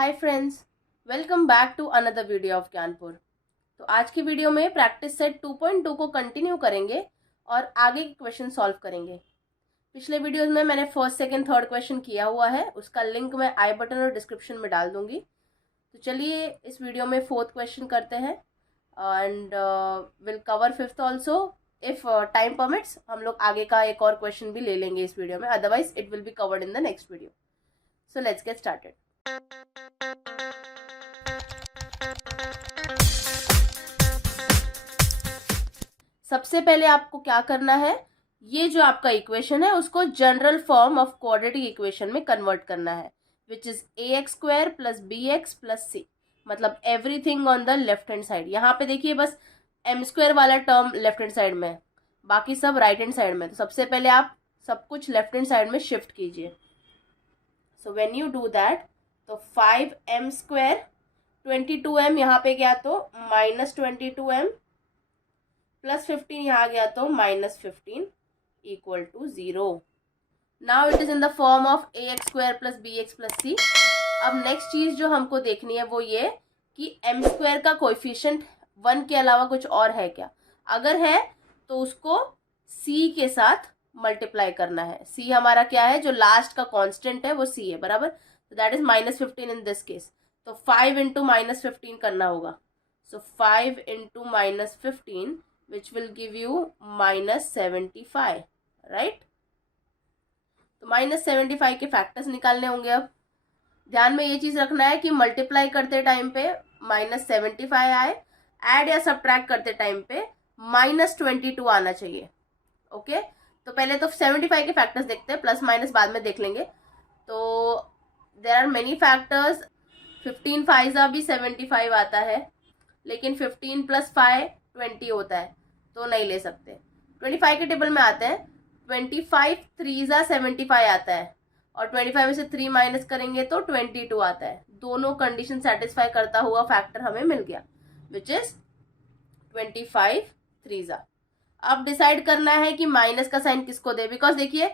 Hi friends, welcome back to another video of Gyanpur. तो आज की वीडियो में प्रैक्टिस सेट 2.2 को कंटिन्यू करेंगे और आगे के क्वेश्चन सॉल्व करेंगे। पिछले वीडियोस में मैंने फर्स्ट सेकंड थर्ड क्वेश्चन किया हुआ है, उसका लिंक मैं आई बटन और डिस्क्रिप्शन में डाल दूंगी। तो चलिए इस वीडियो में फोर्थ क्वेश्चन करते हैं and will cover fifth also. If time permits हम लोग आगे का एक और क्वेश्चन भी ले लेंगे इस वीडियो में, otherwise it will be covered in the next video. So let's get started. सबसे पहले आपको क्या करना है, ये जो आपका इक्वेशन है उसको general form of quadratic equation में कन्वर्ट करना है, which is ax² plus bx plus c, मतलब everything on the left hand side. यहाँ पे देखिए बस m² वाला टर्म लेफ्ट हैंड साइड में है, बाकी सब राइट हैंड साइड में। तो सबसे पहले आप सब कुछ लेफ्ट हैंड साइड में शिफ्ट कीजिए। So when you do that, तो 5m² 22m यहाँ पे गया तो -22m प्लस 15 यहाँ गया तो -15 equal to 0। Now it is in the form of ax² plus bx plus c। अब नेक्स्ट चीज जो हमको देखनी है वो ये कि m² का कोएफिशिएंट 1 के अलावा कुछ और है क्या। अगर है तो उसको c के साथ मल्टीप्लाई करना है। c हमारा क्या है, जो लास्ट का कांस्टेंट है वो c है, बराबर। तो that is -15 in this case. तो 5 इंटू -15 करना होगा। सो 5 into -15 which will give you -75, right? तो -75 के फैक्टर्स निकालने होंगे। अब ध्यान में ये चीज रखना है कि मल्टीप्लाई करते टाइम पे -75 आए, ऐड या सब्ट्रैक्ट करते टाइम पे -22 आना चाहिए। ओके, तो पहले तो 75 के फैक्टर्स देखते हैं, प्लस माइनस बाद में देख लेंगे। तो देयर आर मेनी फैक्टर्स। 15 5 भी 75 आता है, लेकिन 15 प्लस 5 20 होता है, तो नहीं ले सकते। 25 के टेबल में आते हैं, 25 3 75 आता है, और 25 में से 3 माइनस करेंगे तो 22 आता है। दोनों कंडीशन सेटिस्फाई करता हुआ फैक्टर हमें मिल गया, विच इज 25 3। अब डिसाइड करना है कि माइनस का साइन किसको दे, बिकॉज देखिए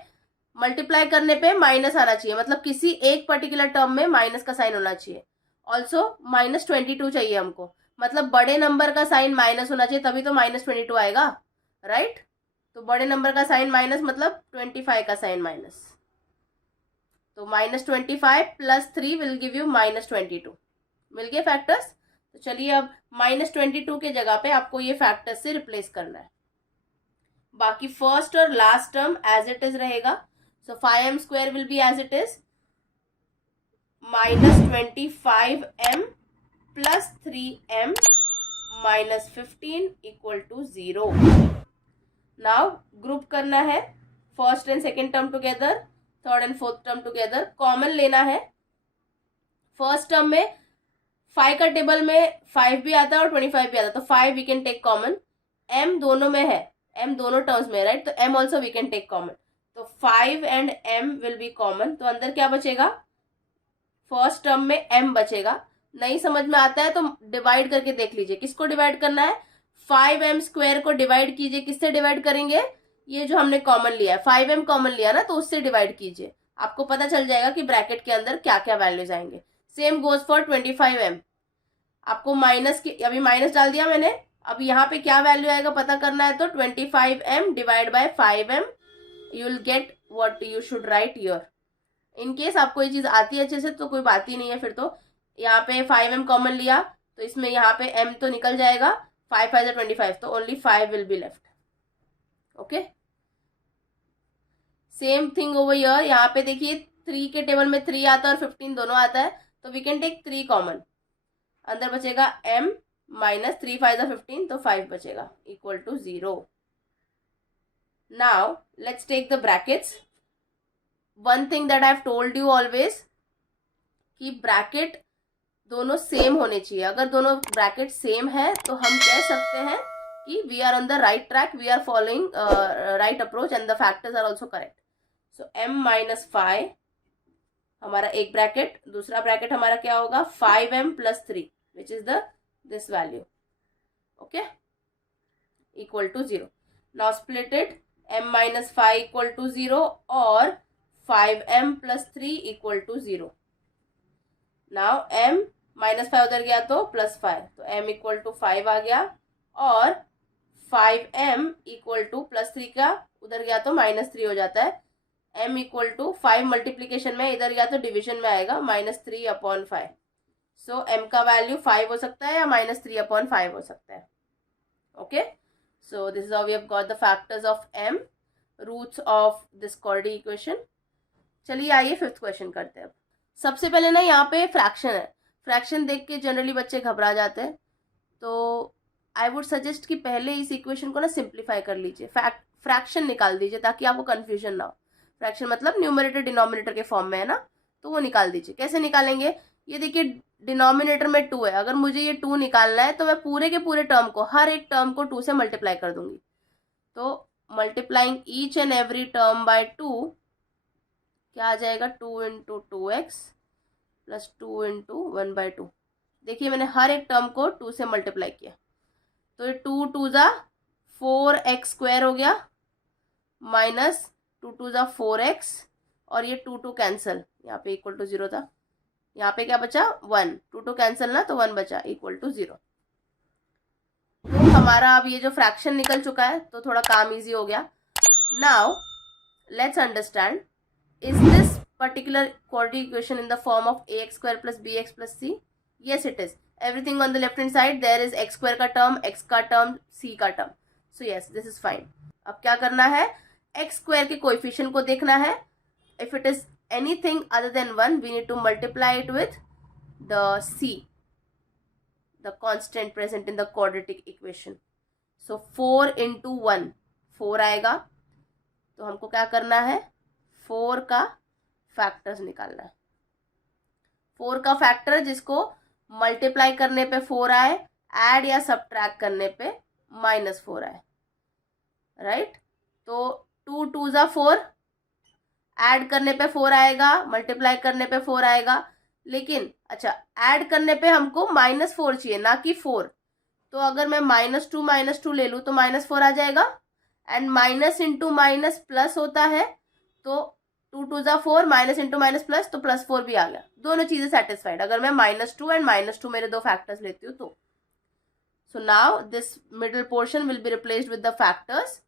मल्टीप्लाई करने पे माइनस आना चाहिए, मतलब किसी एक पर्टिकुलर टर्म में माइनस का साइन होना चाहिए। ऑल्सो -22 चाहिए हमको, मतलब बड़े नंबर का साइन माइनस होना चाहिए, तभी तो -22 आएगा, राइट। तो बड़े नंबर का साइन माइनस मतलब 25 का साइन माइनस। तो -25 प्लस 3 विल गिव यू -22। मिल गए फैक्टर्स। तो चलिए अब -22 के जगह पे आपको ये फैक्टर्स से रिप्लेस करना है। बाकी फर्स्ट और last term as it is रहेगा। So 5m² will be as it is -25m plus 3m minus 15 equal to 0। Now group करना है first and second term together, third and fourth term together. Common लेना है। First term में 5 का table में 5 भी आता है और 25 भी आता है, तो 5 we can take common. m दोनों में है, m दोनों टर्म्स में, राइट, तो m also we can take common. तो 5 and m will be common. तो अंदर क्या बचेगा, फर्स्ट टर्म में m बचेगा। नहीं समझ में आता है तो डिवाइड करके देख लीजिए। किसको डिवाइड करना है, 5m² को डिवाइड कीजिए। किससे डिवाइड करेंगे, ये जो हमने कॉमन लिया है 5m कॉमन लिया ना, तो उससे डिवाइड कीजिए। आपको पता चल जाएगा कि ब्रैकेट के अंदर क्या क्या वैल्यूज आएंगे। Same goes for 25m। आपको माइनस की, अभी माइनस डाल दिया मैंने, अब यहाँ पे क्या वैल्यू आएगा पता करना है। तो 25m divide by 5m, you will get what you should write here. In case आपको ये चीज आती है अच्छे से तो कोई बात ही नहीं है, फिर तो यहाँ पे 5m कॉमन लिया तो इसमें यहाँ पे m तो निकल जाएगा, 5 5 25, तो only 5 will be left. Okay, same thing over here. यहाँ पे देखिए 3 के टेबल में 3 आता है और 15 दोनों आता है, तो वी कैन टेक 3 कॉमन। अंदर बचेगा m माइनस 3 5 15, तो 5 बचेगा equal to 0। Now let's take the brackets. One thing that I have told you always कि ब्रैकेट दोनों सेम होने चाहिए। अगर दोनों ब्रैकेट सेम है तो हम कह सकते हैं कि we are on the right track, we are following right approach and the factors are also correct. So m minus 5 हमारा एक ब्रैकेट, दूसरा ब्रैकेट हमारा क्या होगा 5m plus 3 which is the this value, okay, equal to 0। Now split it, m minus 5 equal to 0 और 5m plus 3 equal to 0। Now m -5 उधर गया तो +5, तो m इक्वल टू 5 आ गया, और 5m इक्वल टू +3 का उधर गया तो -3 हो जाता है। m इक्वल टू 5 मल्टीप्लीकेशन में इधर गया तो डिविजन में आएगा -3/5। सो m का वैल्यू 5 हो सकता है या -3/5 हो सकता है। Okay, so this is how we have got the factors of m, roots of this quadratic equation. चलिए आइए फिफ्थ क्वेश्चन करते हैं। सबसे पहले ना यहाँ पे फ्रैक्शन है, फ्रैक्शन देख के जनरली बच्चे घबरा जाते हैं, तो आई वुड सजेस्ट कि पहले इस इक्वेशन को ना सिंप्लीफाई कर लीजिए, फ्रैक्शन निकाल दीजिए ताकि आपको कन्फ्यूजन ना हो। फ्रैक्शन मतलब न्यूमरेटर डिनोमिनेटर के फॉर्म में है ना, तो वो निकाल दीजिए। कैसे निकालेंगे, ये देखिए डिनोमिनेटर में 2 है, अगर मुझे ये 2 निकालना है तो मैं पूरे के पूरे टर्म को, हर एक टर्म को 2 से मल्टीप्लाई कर दूंगी। तो multiplying each and every term by 2 क्या आ जाएगा, 2 इंटू 2x प्लस 2 इंटू 1/2। देखिए मैंने हर एक टर्म को 2 से मल्टीप्लाई किया, तो ये 2 2 ज़ा 4x² हो गया, माइनस 2 2 ज़ा 4x, और ये 2 2 कैंसिल, यहाँ पे इक्वल टू 0 था, यहाँ पे क्या बचा 1, 2 2 कैंसिल ना, तो 1 बचा इक्वल टू 0। तो हमारा अब ये जो फ्रैक्शन निकल चुका है तो थोड़ा काम इजी हो गया। Now let's understand, is this particular quadratic equation in the form of ax² plus bx plus c? Yes, it is. Everything on the left hand side there is x² का term, x का term, c का term. So yes, this is fine. अब क्या करना है, x² के coefficient को देखना है. If it is anything other than 1, we need to multiply it with the c, the constant present in the quadratic equation. So 4 into 1, 4 आएगा, तो हमको क्या करना है, 4 का फैक्टर्स निकालना है। 4 का फैक्टर जिसको मल्टीप्लाई करने पे 4 आए, ऐड या सब्ट्रैक्ट करने पे -4 आए, राइट। तो 2 2 ज़ा 4, ऐड करने पे 4 आएगा, मल्टीप्लाई करने पे 4 आएगा, लेकिन अच्छा ऐड करने पे हमको -4 चाहिए ना कि 4। तो अगर मैं -2 ले लूँ तो -4 आ जाएगा, and minus into minus plus होता है, तो 2 2 ज़ा 4, माइनस इंटू माइनस प्लस, तो +4 भी आ गया। दोनों चीजें सेटिस्फाइड अगर मैं -2 एंड -2 मेरे दो फैक्टर्स लेती हूँ तो। So now this middle portion will be replaced with the factors.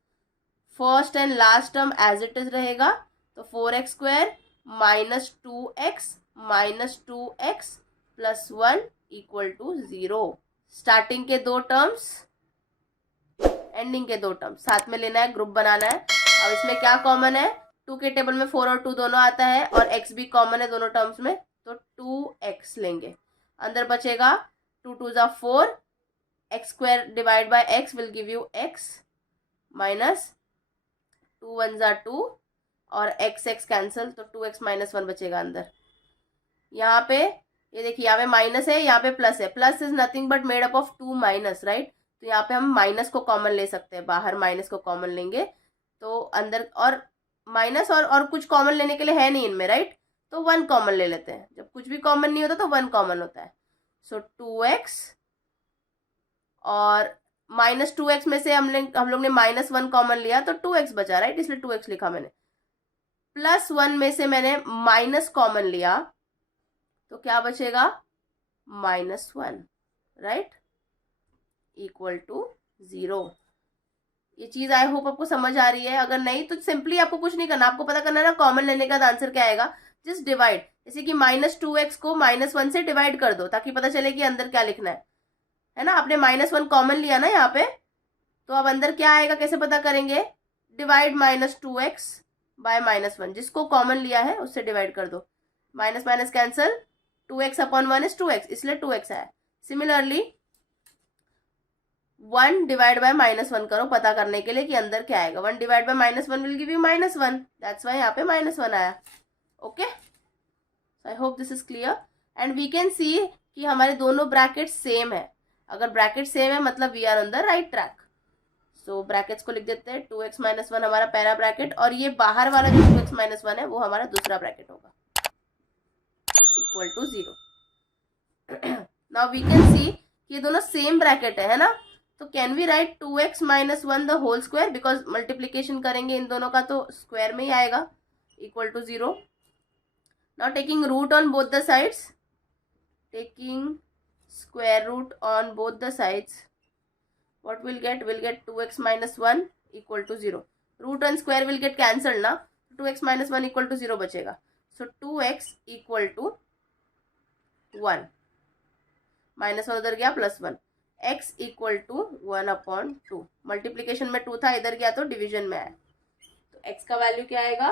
First and last term as it is रहेगा, तो 4x² -2x plus 1 equal to 0। Starting के दो टर्म्स, एंडिंग के दो टर्म्स साथ में लेना है, ग्रुप बनाना है। अब इसमें क्या कॉमन है, 2 के टेबल में 4 और 2 दोनों आता है, और x भी कॉमन है दोनों टर्म्स में, तो 2x लेंगे। अंदर बचेगा 2 2 ज़ा 4, x² divide by x will give you x, minus 2 1 ज़ा 2, और x कैंसिल, तो 2x - 1 बचेगा अंदर। यहाँ पे ये देखिए, यहाँ पे माइनस है, यहाँ पे प्लस है। Plus is nothing but made up of 2 minus, right. तो यहाँ पे हम माइनस को कॉमन ले सकते हैं, बाहर माइनस को कॉमन लेंगे तो अंदर, और माइनस और कुछ कॉमन लेने के लिए है नहीं इनमें, राइट। तो 1 कॉमन ले लेते हैं, जब कुछ भी कॉमन नहीं होता तो 1 कॉमन होता है। सो 2x, और -2x में से हम लोग ने -1 कॉमन लिया तो 2x बचा, राइट, इसलिए 2x लिखा मैंने। +1 में से मैंने माइनस कॉमन लिया, तो क्या बचेगा, -1, राइट, इक्वल टू 0। ये चीज आई होप आपको समझ आ रही है। अगर नहीं तो सिंपली आपको कुछ नहीं करना, आपको पता करना है ना कॉमन लेने का आंसर क्या आएगा। जस्ट डिवाइड, जैसे कि -2x को -1 से डिवाइड कर दो ताकि पता चले कि अंदर क्या लिखना है ना। आपने -1 कॉमन लिया ना यहाँ पे, तो अब अंदर क्या आएगा कैसे पता करेंगे, डिवाइड -2x बाय -1, जिसको कॉमन लिया है उससे डिवाइड कर दो, minus minus cancel, 2x upon 1 is 2x, इसलिए 2x आया। सिमिलरली 1 डिवाइड बाय -1 करो पता करने के लिए कि अंदर क्या आएगा। 1 divide by -1 will give you -1, that's why यहाँ पे -1 आया। Okay, I hope this is clear. And we can see कि हमारे दोनों ब्रैकेट सेम है। अगर ब्रैकेट सेम है मतलब we are on the right track. So brackets को लिख देते हैं, 2x - 1 हमारा पहला ब्रैकेट, और ये बाहर वाला जो 2x - 1 है वो हमारा दूसरा ब्रैकेट होगा, equal to 0। Now we can see ये दोनों सेम ब्रैकेट है ना, तो can we write 2x - 1 the whole square, because multiplication करेंगे इन दोनों का तो स्क्वायर में ही आएगा, equal to 0। Now taking root on both the sides, taking square root on both the sides, what we'll get 2x minus 1 equal to 0. Root and square will get cancelled ना, 2x minus 1 equal to 0 बचेगा. So 2x equal to 1, minus 1 उधर गया plus 1, x equal to 1/2. Multiplication में 2 था, इधर गया तो division में आया, तो x का वैल्यू क्या आएगा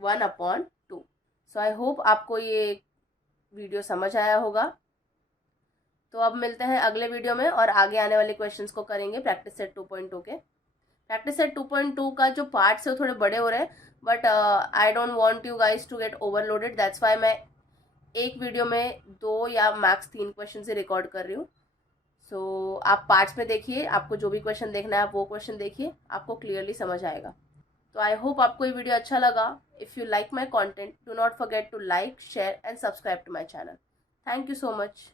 1/2. सो आई होप आपको ये वीडियो समझ आया होगा. तो अब मिलते हैं अगले वीडियो में और आगे आने वाले क्वेश्चंस को करेंगे प्रैक्टिस सेट 2.2 के. प्रैक्टिस सेट 2.2 का जो पार्ट्स है वो थोड़े बड़े हो रहे हैं, but I don't want you guys to get overloaded. That's why मैं एक वीडियो में 2 या मैक्स 3 क्वेश्चन से रिकॉर्ड कर रही हूँ. सो आप पार्ट्स में देखिए, आपको जो भी क्वेश्चन देखना है आप वो क्वेश्चन देखिए, आपको क्लियरली समझ आएगा. तो आई होप आपको ये वीडियो अच्छा लगा. If you like my content, do not forget to like, share and subscribe to my channel. Thank you so much.